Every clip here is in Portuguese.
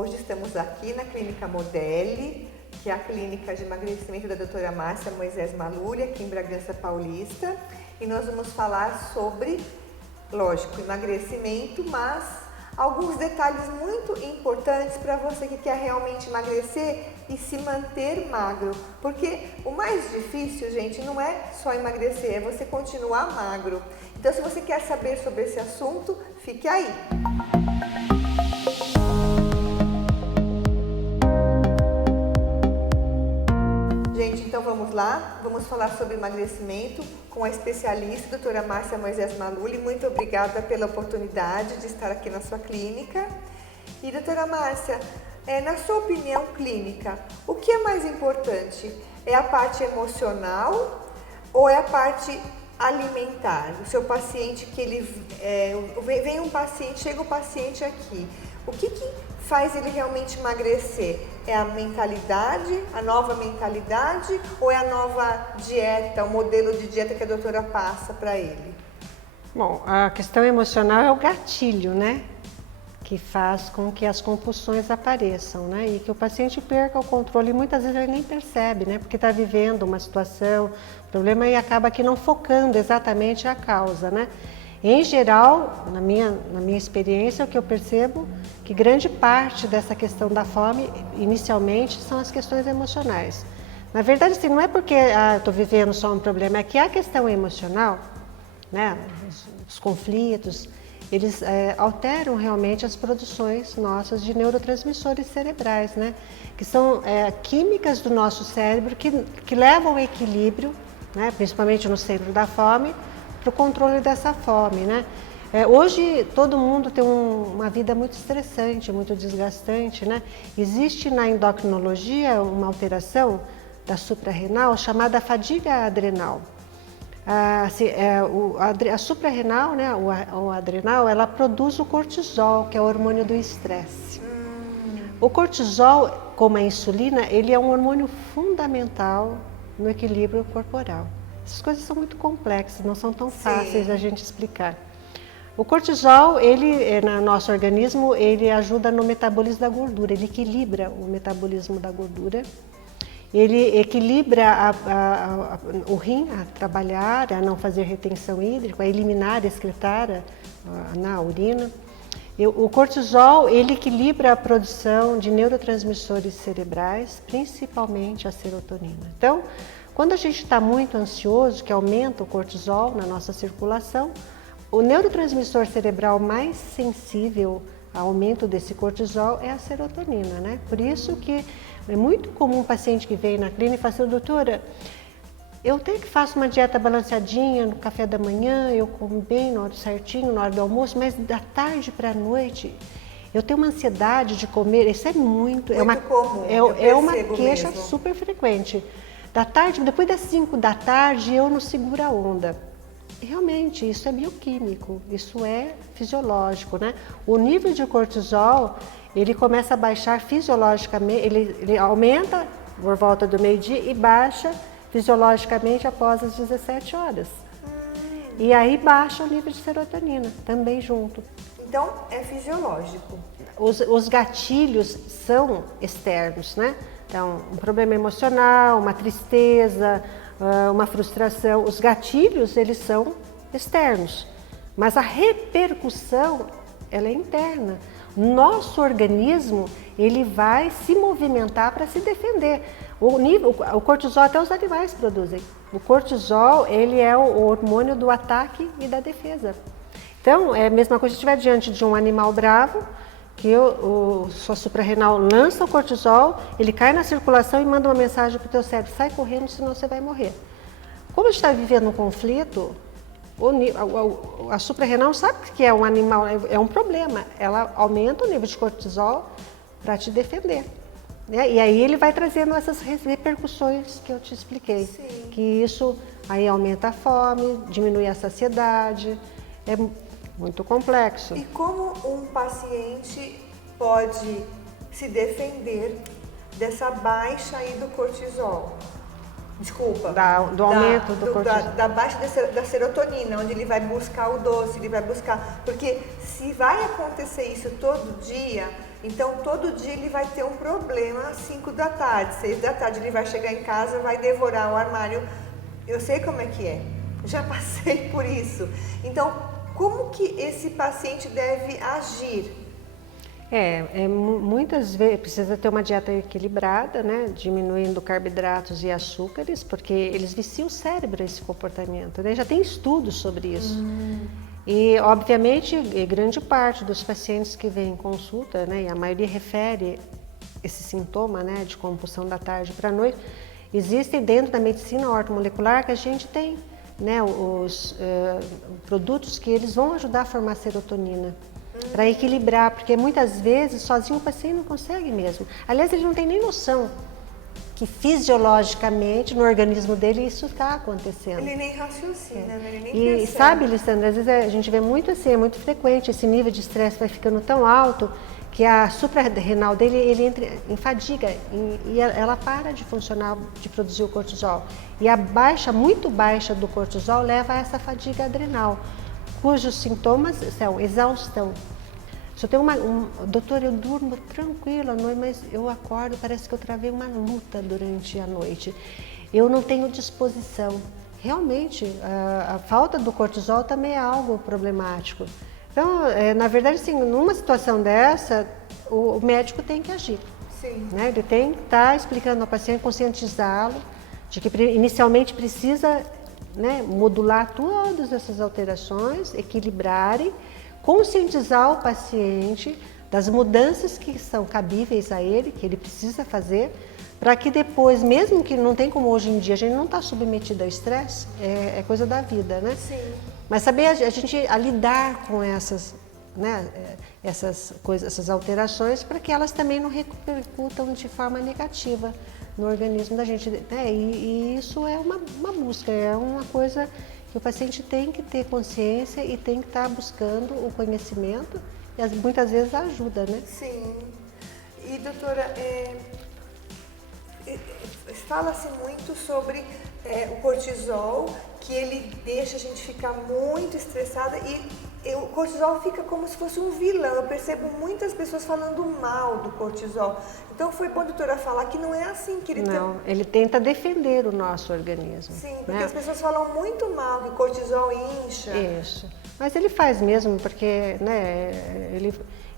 Hoje estamos aqui na Clínica Modelli, que é a clínica de emagrecimento da doutora Márcia Moisés Maluri, aqui em Bragança Paulista. E nós vamos falar sobre, lógico, emagrecimento, mas alguns detalhes muito importantes para você que quer realmente emagrecer e se manter magro. Porque o mais difícil, gente, não é só emagrecer, é você continuar magro. Então, se você quer saber sobre esse assunto, fique aí. Gente, então vamos lá, vamos falar sobre emagrecimento com a especialista, doutora Márcia Moisés Maluri. Muito obrigada pela oportunidade de estar aqui na sua clínica. E doutora Márcia, na sua opinião clínica, o que é mais importante? É a parte emocional ou é a parte alimentar? O seu paciente, que ele vem um paciente, chega o paciente aqui, o que faz ele realmente emagrecer? É a mentalidade, a nova mentalidade, ou é a nova dieta, o modelo de dieta que a doutora passa para ele? Bom, a questão emocional é o gatilho, né? Que faz com que as compulsões apareçam, né? E que o paciente perca o controle e muitas vezes ele nem percebe, né? Porque está vivendo uma situação, problema, e acaba aqui não focando exatamente a causa, né? Em geral, na minha experiência, o que eu percebo que grande parte dessa questão da fome, inicialmente, são as questões emocionais. Na verdade, assim, não é porque eu estou vivendo só um problema, é que a questão emocional, né, os conflitos, eles alteram realmente as produções nossas de neurotransmissores cerebrais, né, que são químicas do nosso cérebro que levam ao equilíbrio, né, principalmente no centro da fome, para o controle dessa fome, né? Hoje todo mundo tem uma vida muito estressante, muito desgastante, né? Existe na endocrinologia uma alteração da suprarrenal chamada fadiga adrenal. A suprarrenal, né, o adrenal, ela produz o cortisol, que é o hormônio do estresse. O cortisol, como a insulina, ele é um hormônio fundamental no equilíbrio corporal. Essas coisas são muito complexas, não são tão fáceis da gente explicar. O cortisol, ele, no nosso organismo, ele ajuda no metabolismo da gordura, ele equilibra o metabolismo da gordura, ele equilibra o rim a trabalhar, a não fazer retenção hídrica, a eliminar, excretar na urina. O cortisol, ele equilibra a produção de neurotransmissores cerebrais, principalmente a serotonina. Então, quando a gente está muito ansioso, que aumenta o cortisol na nossa circulação, o neurotransmissor cerebral mais sensível ao aumento desse cortisol é a serotonina, né? Por isso que é muito comum um paciente que vem na clínica e fala assim, doutora, eu até que faço uma dieta balanceadinha no café da manhã, eu como bem na hora certinho, na hora do almoço, mas da tarde para a noite eu tenho uma ansiedade de comer, isso é muito comum, é uma queixa mesmo. super frequente. Da tarde, depois das 5 da tarde, eu não seguro a onda. E realmente, isso é bioquímico, isso é fisiológico, né? O nível de cortisol, ele começa a baixar fisiologicamente, ele aumenta por volta do meio-dia e baixa fisiologicamente após as 17 horas. E aí baixa o nível de serotonina, também junto. Então, é fisiológico. Os gatilhos são externos, né? Então, um problema emocional, uma tristeza, uma frustração. Os gatilhos, eles são externos, mas a repercussão, ela é interna. Nosso organismo, ele vai se movimentar para se defender. O cortisol até os animais produzem. O cortisol, ele é o hormônio do ataque e da defesa. Então, é a mesma coisa se estiver diante de um animal bravo, que sua suprarrenal lança o cortisol, ele cai na circulação e manda uma mensagem para o teu cérebro, sai correndo, senão você vai morrer. Como a gente está vivendo um conflito, a suprarrenal sabe que é um animal, é um problema, ela aumenta o nível de cortisol para te defender. Né? E aí ele vai trazendo essas repercussões que eu te expliquei, Sim. Que isso aí aumenta a fome, diminui a saciedade, é muito complexo. E como um paciente pode se defender dessa baixa aí do cortisol? Desculpa. Do aumento do cortisol. Da baixa da serotonina, onde ele vai buscar o doce, ele vai buscar... Porque se vai acontecer isso todo dia, Então, todo dia ele vai ter um problema às 5 da tarde, 6 da tarde ele vai chegar em casa, vai devorar o armário. Eu sei como é que é, já passei por isso. Então, como que esse paciente deve agir? Muitas vezes precisa ter uma dieta equilibrada, né? Diminuindo carboidratos e açúcares, porque eles viciam o cérebro esse comportamento, né? Já tem estudos sobre isso. E, obviamente, grande parte dos pacientes que vêm em consulta, né? E a maioria refere esse sintoma, né? De compulsão da tarde para a noite. Existem dentro da medicina ortomolecular que a gente tem, né? Os produtos que eles vão ajudar a formar serotonina. Para equilibrar, porque muitas vezes sozinho o paciente não consegue mesmo. Aliás, ele não tem nem noção que fisiologicamente no organismo dele isso está acontecendo. Ele nem raciocina, né? Ele nem E percebe. sabe, Lissandra, às vezes a gente vê muito assim, é muito frequente, esse nível de estresse vai ficando tão alto que a suprarrenal dele ele entra em fadiga e ela para de funcionar, de produzir o cortisol. E a baixa, muito baixa do cortisol leva a essa fadiga adrenal, cujos sintomas são exaustão. Se eu tenho doutor, eu durmo tranquila à noite, mas eu acordo, parece que eu travei uma luta durante a noite. Eu não tenho disposição. Realmente, a falta do cortisol também é algo problemático. Então, na verdade, assim, numa situação dessa, o médico tem que agir. Sim. Né? Ele tem que estar explicando ao paciente, conscientizá-lo de que inicialmente precisa, né, modular todas essas alterações, equilibrarem, conscientizar o paciente das mudanças que são cabíveis a ele, que ele precisa fazer, para que depois, mesmo que não tem como hoje em dia, a gente não está submetido a estresse, é coisa da vida, né? Sim. Mas saber a lidar com essas, né, essas coisas, essas alterações, para que elas também não repercutam de forma negativa no organismo da gente, né? E isso é uma busca, é uma coisa que o paciente tem que ter consciência e tem que estar buscando o conhecimento e muitas vezes ajuda, né? Sim. E doutora, fala-se muito sobre o cortisol, que ele deixa a gente ficar muito estressada e o cortisol fica como se fosse um vilão. Eu percebo muitas pessoas falando mal do cortisol. Então foi bom a doutora falar que não é assim que ele Não, ele tenta defender o nosso organismo. Sim, porque né? as pessoas falam muito mal que o cortisol incha. Isso. Mas ele faz mesmo, porque, né,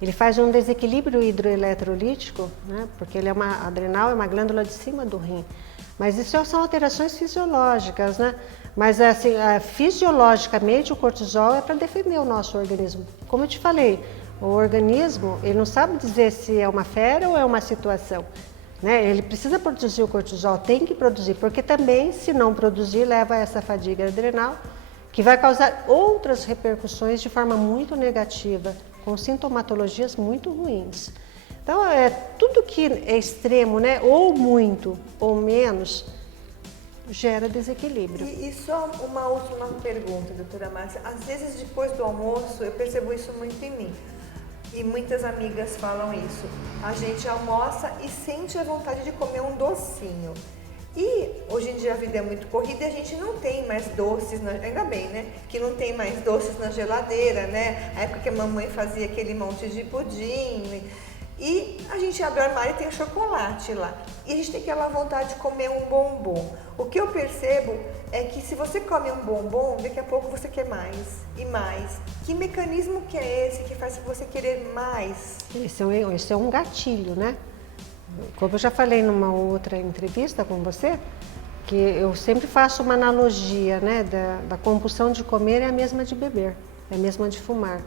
ele faz um desequilíbrio hidroeletrolítico, né, porque ele a adrenal é uma glândula de cima do rim. Mas isso são alterações fisiológicas, né? Mas assim, fisiologicamente o cortisol é para defender o nosso organismo. Como eu te falei, o organismo, ele não sabe dizer se é uma fera ou é uma situação. Né? Ele precisa produzir o cortisol, tem que produzir, porque também, se não produzir, leva a essa fadiga adrenal, que vai causar outras repercussões de forma muito negativa, com sintomatologias muito ruins. Então, tudo que é extremo, né, ou muito ou menos, gera desequilíbrio. E só uma última pergunta, doutora Márcia. Às vezes, depois do almoço, eu percebo isso muito em mim. E muitas amigas falam isso. A gente almoça e sente a vontade de comer um docinho. E hoje em dia a vida é muito corrida e a gente não tem mais doces, ainda bem, né? Que não tem mais doces na geladeira, né? A época que a mamãe fazia aquele monte de pudim. E a gente abre o armário e tem o chocolate lá. E a gente tem aquela vontade de comer um bombom. O que eu percebo é que se você come um bombom, daqui a pouco você quer mais e mais. Que mecanismo que é esse que faz você querer mais? Esse é um gatilho, né? Como eu já falei numa outra entrevista com você, que eu sempre faço uma analogia, né? Da compulsão de comer é a mesma de beber, é a mesma de fumar.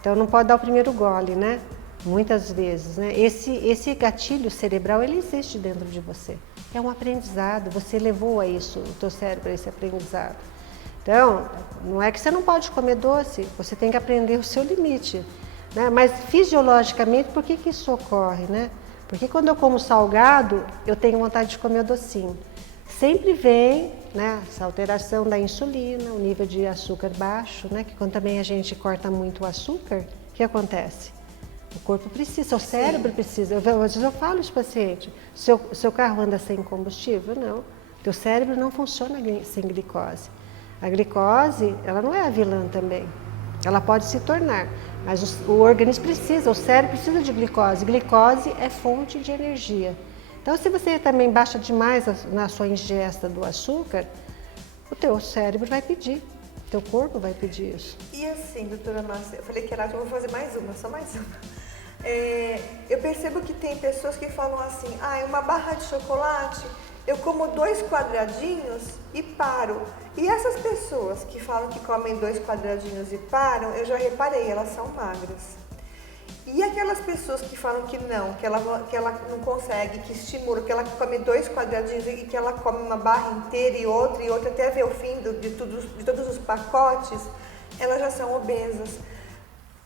Então não pode dar o primeiro gole, né? Muitas vezes, né? Esse gatilho cerebral, ele existe dentro de você. É um aprendizado, você levou a isso, o teu cérebro, a esse aprendizado. Então, não é que você não pode comer doce, você tem que aprender o seu limite. Né? Mas fisiologicamente, por que isso ocorre, né? Porque quando eu como salgado, eu tenho vontade de comer docinho. Sempre vem, né, essa alteração da insulina, o nível de açúcar baixo, né? Que quando também a gente corta muito o açúcar, o que acontece? O corpo precisa, o cérebro precisa. Às vezes eu falo para o paciente, seu carro anda sem combustível? Não. Teu cérebro não funciona sem glicose. A glicose, ela não é a vilã também. Ela pode se tornar. Mas o organismo precisa, o cérebro precisa de glicose. Glicose é fonte de energia. Então, se você também baixa demais na sua ingesta do açúcar, o teu cérebro vai pedir, o teu corpo vai pedir isso. E assim, doutora Márcia, eu falei que era, eu vou fazer mais uma, só mais uma. Eu percebo que tem pessoas que falam assim, uma barra de chocolate, eu como 2 quadradinhos e paro. E essas pessoas que falam que comem 2 quadradinhos e param, eu já reparei, elas são magras. E aquelas pessoas que falam que não, que ela não consegue, que estimula, que ela come 2 quadradinhos e que ela come uma barra inteira e outra até ver o fim de todos os pacotes, elas já são obesas.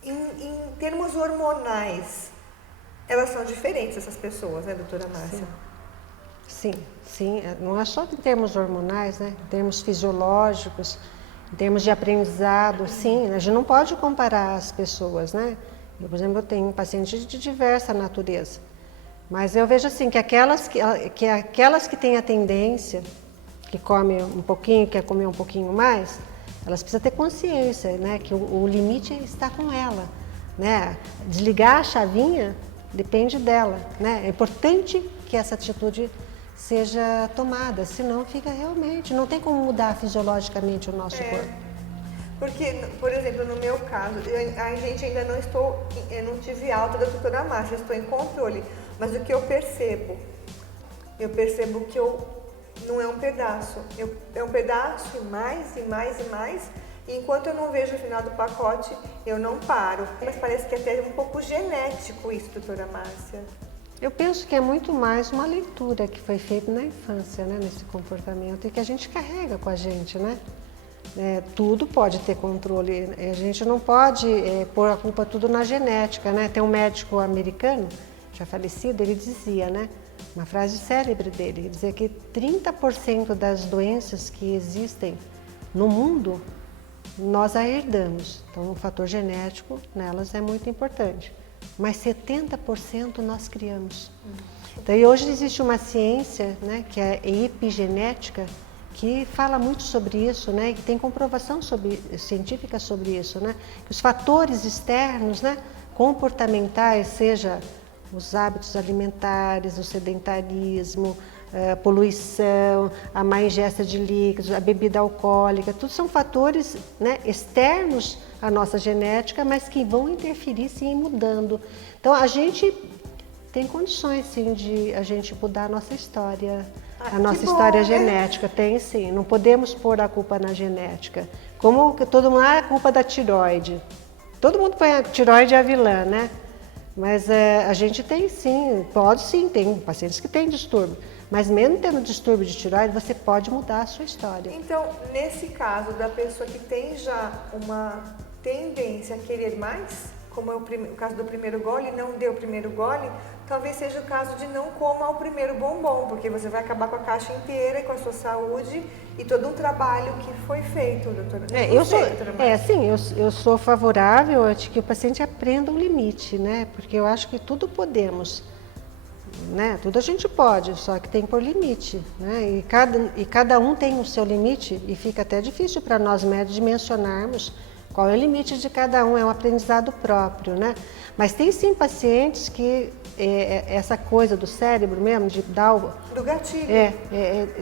Em termos hormonais, elas são diferentes, essas pessoas, né, doutora Márcia? Sim, sim. Não é só em termos hormonais, né? Em termos fisiológicos, em termos de aprendizado, sim. A gente não pode comparar as pessoas, né? Eu, por exemplo, eu tenho pacientes de diversa natureza. Mas eu vejo assim, que aquelas que têm a tendência, que comem um pouquinho, quer comer um pouquinho mais, elas precisam ter consciência, né? Que o limite está com ela, né? Desligar a chavinha depende dela, né? É importante que essa atitude seja tomada, senão fica realmente, não tem como mudar fisiologicamente o nosso corpo. Porque, por exemplo, no meu caso, a gente ainda eu não tive alta da doutora Márcia, estou em controle, mas o que eu percebo que não é um pedaço, é um pedaço e mais, e mais, e mais, e enquanto eu não vejo o final do pacote, eu não paro. Mas parece que é até um pouco genético isso, doutora Márcia. Eu penso que é muito mais uma leitura que foi feita na infância, né, nesse comportamento, e que a gente carrega com a gente, né? Tudo pode ter controle, a gente não pode pôr a culpa tudo na genética, né? Tem um médico americano, já falecido, ele dizia, né? Uma frase célebre dele, ele dizia que 30% das doenças que existem no mundo, nós a herdamos. Então, o fator genético nelas é muito importante. Mas 70% nós criamos. Então, e hoje existe uma ciência, né, que é a epigenética, que fala muito sobre isso, né, que tem comprovação científica sobre isso, né, que os fatores externos, né, comportamentais, seja os hábitos alimentares, o sedentarismo, a poluição, a má ingesta de líquidos, a bebida alcoólica, tudo são fatores, né, externos à nossa genética, mas que vão interferir sim mudando. Então a gente tem condições sim de a gente mudar a nossa história, a nossa história genética, tem sim. Não podemos pôr a culpa na genética. Como todo mundo, a culpa da tireoide. Todo mundo põe a tireoide a vilã, né? Mas a gente tem sim, pode sim, tem pacientes que têm distúrbio. Mas mesmo tendo distúrbio de tireoide, você pode mudar a sua história. Então, nesse caso da pessoa que tem já uma tendência a querer mais, como é o caso do primeiro gole, não deu o primeiro gole, talvez seja o caso de não coma o primeiro bombom, porque você vai acabar com a caixa inteira e com a sua saúde e todo um trabalho que foi feito, doutora. Eu sou favorável a que o paciente aprenda o limite, né? Porque eu acho que tudo podemos, né? Tudo a gente pode, só que tem por limite, né? E cada um tem o seu limite e fica até difícil para nós médicos dimensionarmos qual é o limite de cada um, é um aprendizado próprio, né? Mas tem sim pacientes que essa coisa do cérebro mesmo, de dar o... Do gatilho.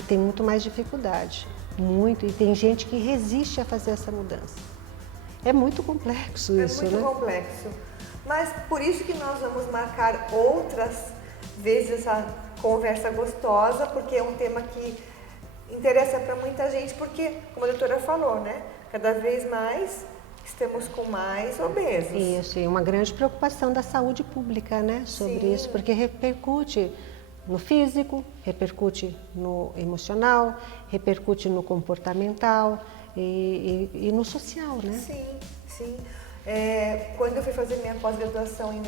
Tem muito mais dificuldade, muito, e tem gente que resiste a fazer essa mudança. É muito complexo isso, né? É muito complexo. Mas por isso que nós vamos marcar outras vezes essa conversa gostosa, porque é um tema que interessa para muita gente, porque, como a doutora falou, né? Cada vez mais estamos com mais obesos. Isso, e uma grande preocupação da saúde pública, né, sobre Sim. isso, porque repercute no físico, repercute no emocional, repercute no comportamental e no social, né? Sim, sim. Quando eu fui fazer minha pós-graduação em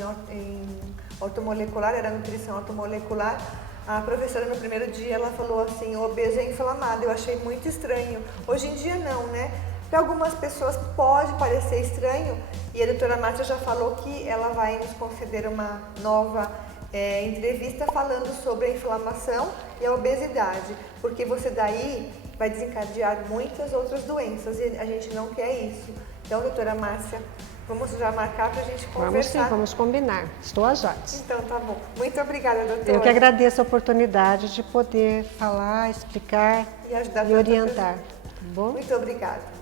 ortomolecular, era nutrição ortomolecular, a professora no primeiro dia ela falou assim, o obeso é inflamado. Eu achei muito estranho. Hoje em dia não, né? Para algumas pessoas pode parecer estranho, e a doutora Márcia já falou que ela vai nos conceder uma nova entrevista falando sobre a inflamação e a obesidade, porque você daí vai desencadear muitas outras doenças e a gente não quer isso. Então, doutora Márcia, Vamos já marcar para a gente Vamos conversar. sim, vamos combinar. Estou às ordens. Então, tá bom. Muito obrigada, doutora. Eu que agradeço a oportunidade de poder falar, explicar E ajudar e tanta orientar. Tá bom? Muito obrigada.